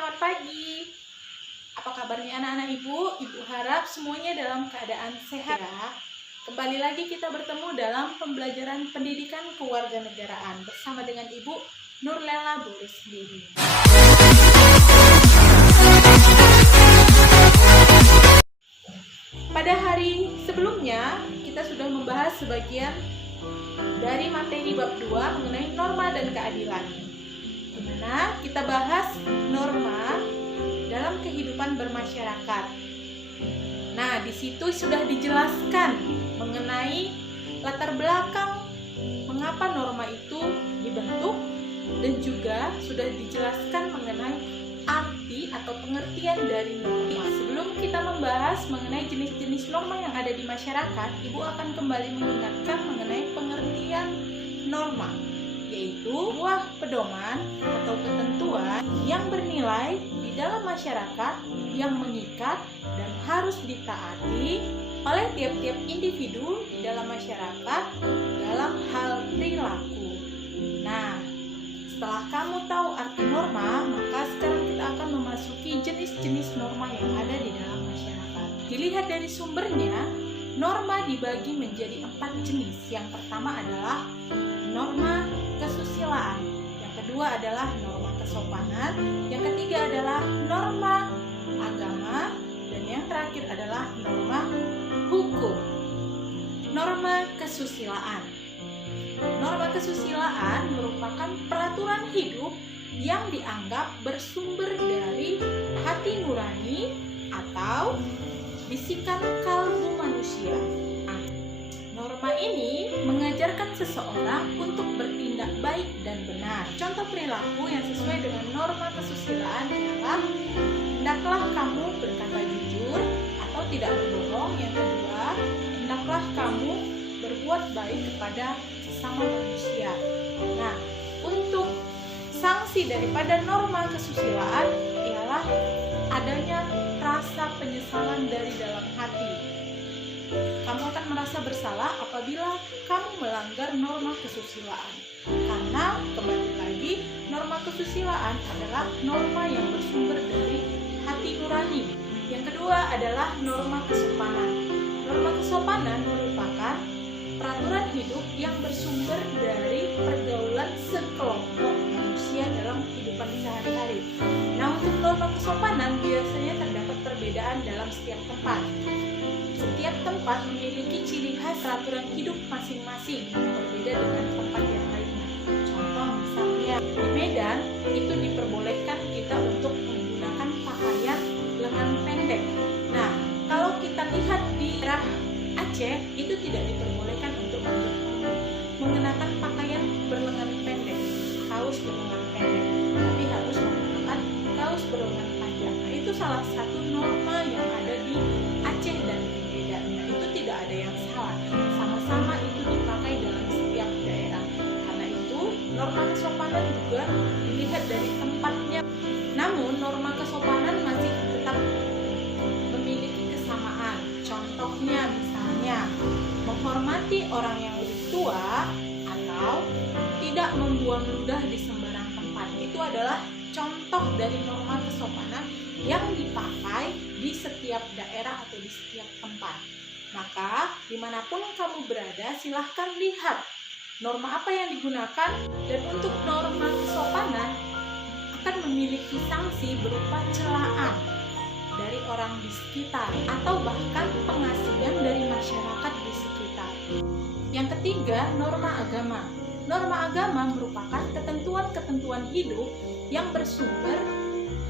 selamat pagi. Apa kabarnya anak-anak ibu? Ibu harap semuanya dalam keadaan sehat ya. Kembali lagi kita bertemu dalam pembelajaran pendidikan kewarganegaraan bersama dengan Ibu Nurlela Boleh Sendiri. Pada hari sebelumnya kita sudah membahas sebagian dari materi bab 2 mengenai norma dan keadilan, di mana kita bahas norma dalam kehidupan bermasyarakat. Nah, di situ sudah dijelaskan mengenai latar belakang mengapa norma itu dibentuk, dan juga sudah dijelaskan mengenai arti atau pengertian dari norma. Sebelum kita membahas mengenai jenis-jenis norma yang ada di masyarakat, Ibu akan kembali mengingatkan mengenai pengertian norma, yaitu sebuah pedoman atau ketentuan yang bernilai di dalam masyarakat yang mengikat dan harus ditaati oleh tiap-tiap individu di dalam masyarakat dalam hal perilaku. Nah, setelah kamu tahu arti norma, maka sekarang kita akan memasuki jenis-jenis norma yang ada di dalam masyarakat. Dilihat dari sumbernya, norma dibagi menjadi 4 jenis. Yang pertama adalah norma kesusilaan, yang kedua adalah norma kesopanan, yang ketiga adalah norma agama, dan yang terakhir adalah norma hukum. Norma kesusilaan. Norma kesusilaan merupakan peraturan hidup yang dianggap bersumber dari hati nurani atau bisikan kalbu manusia. Norma ini mengajarkan seseorang untuk bertindak baik dan benar. Contoh perilaku yang sesuai dengan norma kesusilaan adalah hendaklah kamu berkata jujur atau tidak berbohong. Yang kedua, hendaklah kamu berbuat baik kepada sesama manusia. Nah, untuk sanksi daripada norma kesusilaan ialah adanya rasa penyesalan dari dalam hati. Kamu akan merasa bersalah apabila kamu melanggar norma kesusilaan. Karena kembali lagi, norma kesusilaan adalah norma yang bersumber dari hati nurani. Yang kedua adalah norma kesopanan. Norma kesopanan merupakan peraturan hidup yang bersumber dari pergaulan sekelompok manusia dalam kehidupan sehari-hari. Nah, untuk norma kesopanan biasanya terdapat perbedaan dalam setiap tempat. Setiap tempat memiliki ciri khas peraturan hidup masing-masing yang berbeda dengan tempat yang lainnya. Contoh misalnya di Medan itu diperbolehkan kita untuk menggunakan pakaian lengan pendek. Nah, kalau kita lihat di daerah Aceh itu tidak diperbolehkan untuk mengenakan pakaian berlengan pendek, kaos berlengan pendek, tapi harus menggunakan kaos berlengan panjang. Nah, itu salah satu norma yang ada di Aceh dan di Medannya. Itu tidak ada yang salah, sama-sama itu dipakai dalam setiap daerah. Karena itu norma kesopanan juga dilihat dari tempatnya. Namun norma kesopanan masih tetap memiliki kesamaan. Contohnya misalnya menghormati orang yang lebih tua atau tidak membuang ludah di sembarang tempat. Itu adalah contoh dari norma kesopanan yang dipakai di setiap daerah atau di setiap tempat. Maka dimanapun kamu berada, silahkan lihat norma apa yang digunakan, dan untuk norma kesopanan akan memiliki sanksi berupa celaan dari orang di sekitar atau bahkan pengasingan dari masyarakat di sekitar. Yang ketiga, norma agama. Norma agama merupakan ketentuan-ketentuan hidup yang bersumber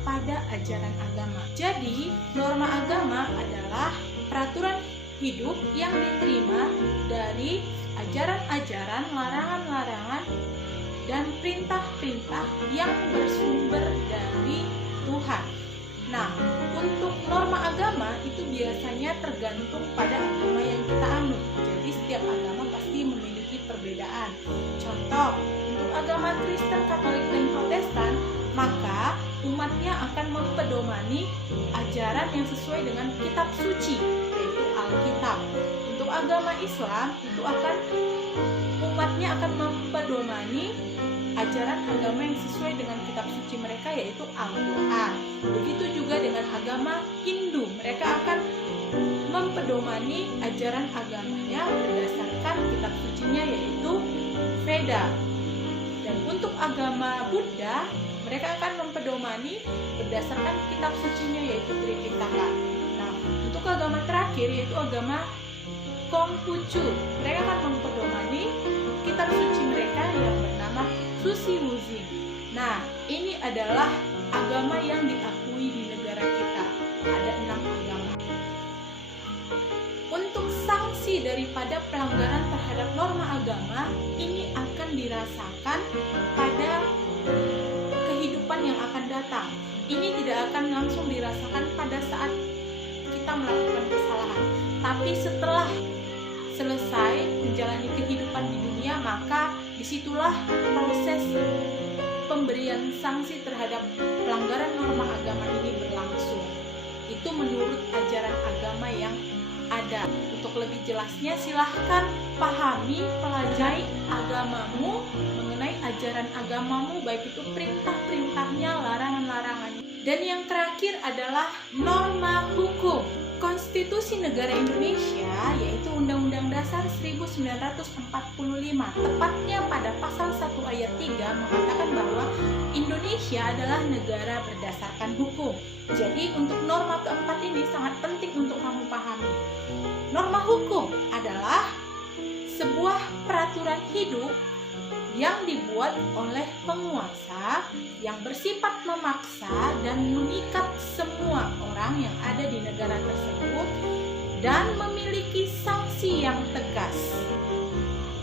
pada ajaran agama. Jadi, norma agama adalah peraturan hidup yang diterima dari ajaran-ajaran, larangan-larangan, dan perintah-perintah yang bersumber dari Tuhan. Nah, untuk norma agama itu biasanya tergantung pada agama yang kita anut. Jadi setiap agama pasti memiliki perbedaan. Contoh, untuk agama Kristen, Katolik, dan Protestan, maka umatnya akan mempedomani ajaran yang sesuai dengan kitab suci, yaitu Alkitab. Untuk agama Islam, itu umatnya akan mempedomani ajaran agama yang sesuai dengan kitab suci mereka, yaitu yaitu Al-Quran. Begitu juga dengan agama Hindu, mereka akan mempedomani ajaran agamanya berdasarkan kitab sucinya yaitu Veda. Dan untuk agama Buddha, mereka akan mempedomani berdasarkan kitab sucinya yaitu Tripitaka. Nah, untuk agama terakhir yaitu agama Konghucu, mereka akan mempedomani kitab suci mereka yang bernama Suci Wuzhi. Nah, ini adalah agama yang diakui di negara kita. Ada 6 agama. Untuk sanksi daripada pelanggaran terhadap norma agama, ini akan dirasakan pada kehidupan yang akan datang. Ini tidak akan langsung dirasakan pada saat kita melakukan kesalahan, tapi setelah selesai menjalani kehidupan di dunia, maka disitulah proses pemberian sanksi terhadap pelanggaran norma agama ini berlangsung. Itu menurut ajaran agama yang ada. Untuk lebih jelasnya silahkan pahami, pelajari agamamu, mengenai ajaran agamamu, baik itu perintah-perintahnya, larangan-larangannya. Dan yang terakhir adalah norma hukum. Konstitusi negara Indonesia yaitu Undang-Undang Dasar 1945, tepatnya pada pasal 1 ayat 3 mengatakan bahwa Indonesia adalah negara berdasarkan hukum. Jadi untuk norma keempat ini sangat penting untuk kamu pahami. Norma hukum adalah sebuah peraturan hidup yang dibuat oleh penguasa yang bersifat memaksa dan mengikat semua orang yang ada di negara tersebut dan memiliki sanksi yang tegas.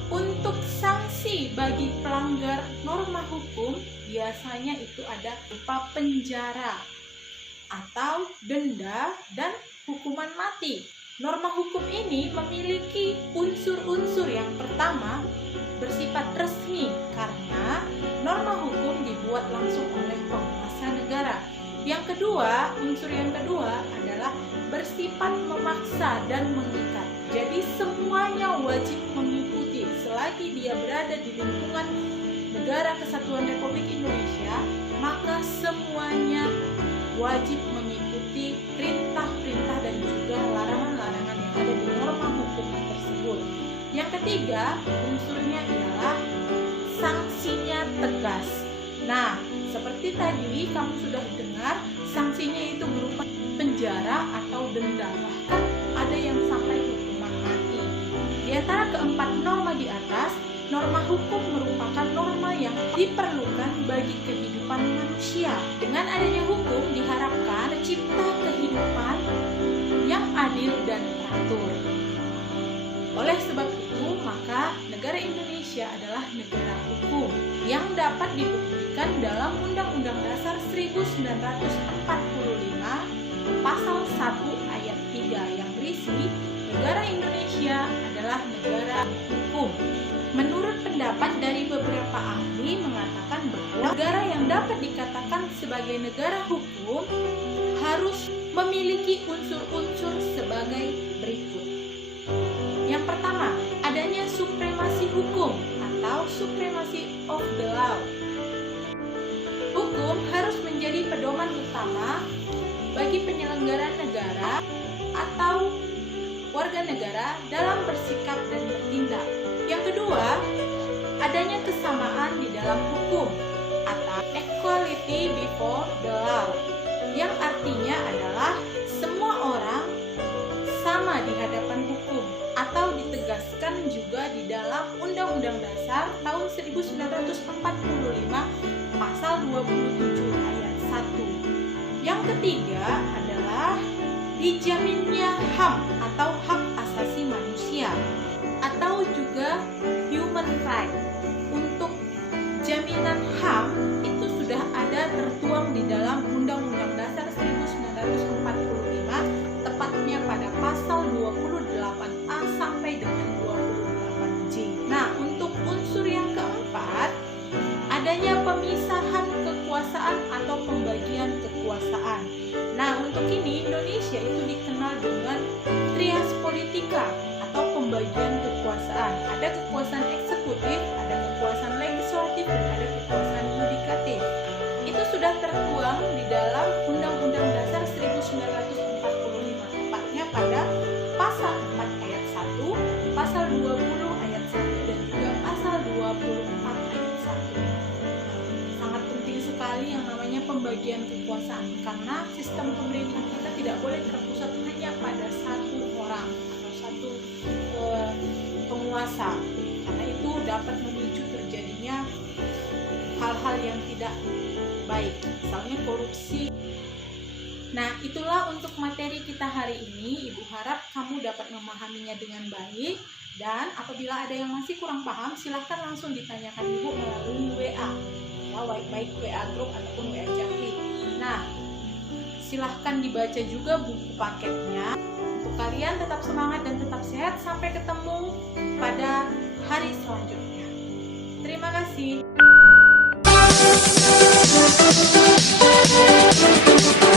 Untuk sanksi bagi pelanggar norma hukum biasanya itu ada berupa penjara atau denda dan hukuman mati. Norma hukum ini memiliki unsur-unsur. Yang pertama, bersifat resmi karena norma hukum dibuat langsung oleh penguasa negara. Yang kedua, unsur yang kedua adalah bersifat memaksa dan mengikat. Jadi semuanya wajib mengikuti selagi dia berada di lingkungan Negara Kesatuan Republik Indonesia, maka semuanya wajib mengikuti perintah-perintah dan juga larangan-larangan yang ada di norma hukum tersebut. Yang ketiga, unsurnya ialah sanksinya tegas. Nah, seperti tadi kamu sudah dengar, sanksinya itu berupa penjara atau denda, bahkan ada yang sampai hukuman mati. Di antara keempat norma di atas, norma hukum merupakan norma yang diperlukan bagi kehidupan manusia. Dengan adanya hukum diharapkan tercipta kehidupan yang adil dan teratur. Oleh sebab itu, maka negara Indonesia adalah negara hukum yang dapat dibuktikan dalam Undang-Undang Dasar 1945 Pasal 1 ayat 3 yang berisi negara Indonesia adalah negara hukum. Menurut pendapat dari beberapa ahli mengatakan bahwa negara yang dapat dikatakan sebagai negara hukum harus memiliki unsur-unsur sebagai berikut. Yang pertama, adanya supremasi hukum atau supremacy of the law. Hukum harus menjadi pedoman utama bagi penyelenggara negara atau warga negara dalam bersikap dan bertindak. Yang kedua, adanya kesamaan di dalam hukum atau equality before the law, yang artinya adalah semua orang sama di hadapan hukum, atau ditegaskan juga di dalam Undang-Undang Dasar tahun 1945 Pasal 27 ayat 1. Yang ketiga adalah dijaminnya HAM atau hak asasi manusia atau juga human right. Untuk jaminan HAM itu sudah ada tertuang di dalam Undang-Undang Dasar 1945, tepatnya pada pasal 28A sampai dengan 28J. Nah, untuk unsur yang keempat, adanya pemisahan kekuasaan atau pembagian kekuasaan. Nah, untuk ini Indonesia itu dikenal dengan trias politika atau pembagian kekuasaan. Ada kekuasaan eksekutif, ada kekuasaan legislatif, dan ada kekuasaan yudikatif. Itu sudah tertuang di dalam Undang-Undang Dasar 1945, tepatnya pada pasal 4 ayat 1, pasal 20 ayat 1 dan juga pasal 24 ayat 1. Sangat penting sekali yang namanya pembagian kekuasaan, karena sistem pemerintahan kita tidak boleh terpusat hanya pada satu orang atau satu penguasa, karena itu dapat memicu terjadinya hal-hal yang tidak baik, misalnya korupsi. Nah, itulah untuk materi kita hari ini. Ibu harap kamu dapat memahaminya dengan baik, dan apabila ada yang masih kurang paham, silahkan langsung ditanyakan Ibu melalui WA, ya, baik WA Group ataupun WA Jakti. Nah, silahkan dibaca juga buku paketnya. Untuk kalian tetap semangat dan tetap sehat. Sampai ketemu pada hari selanjutnya. Terima kasih.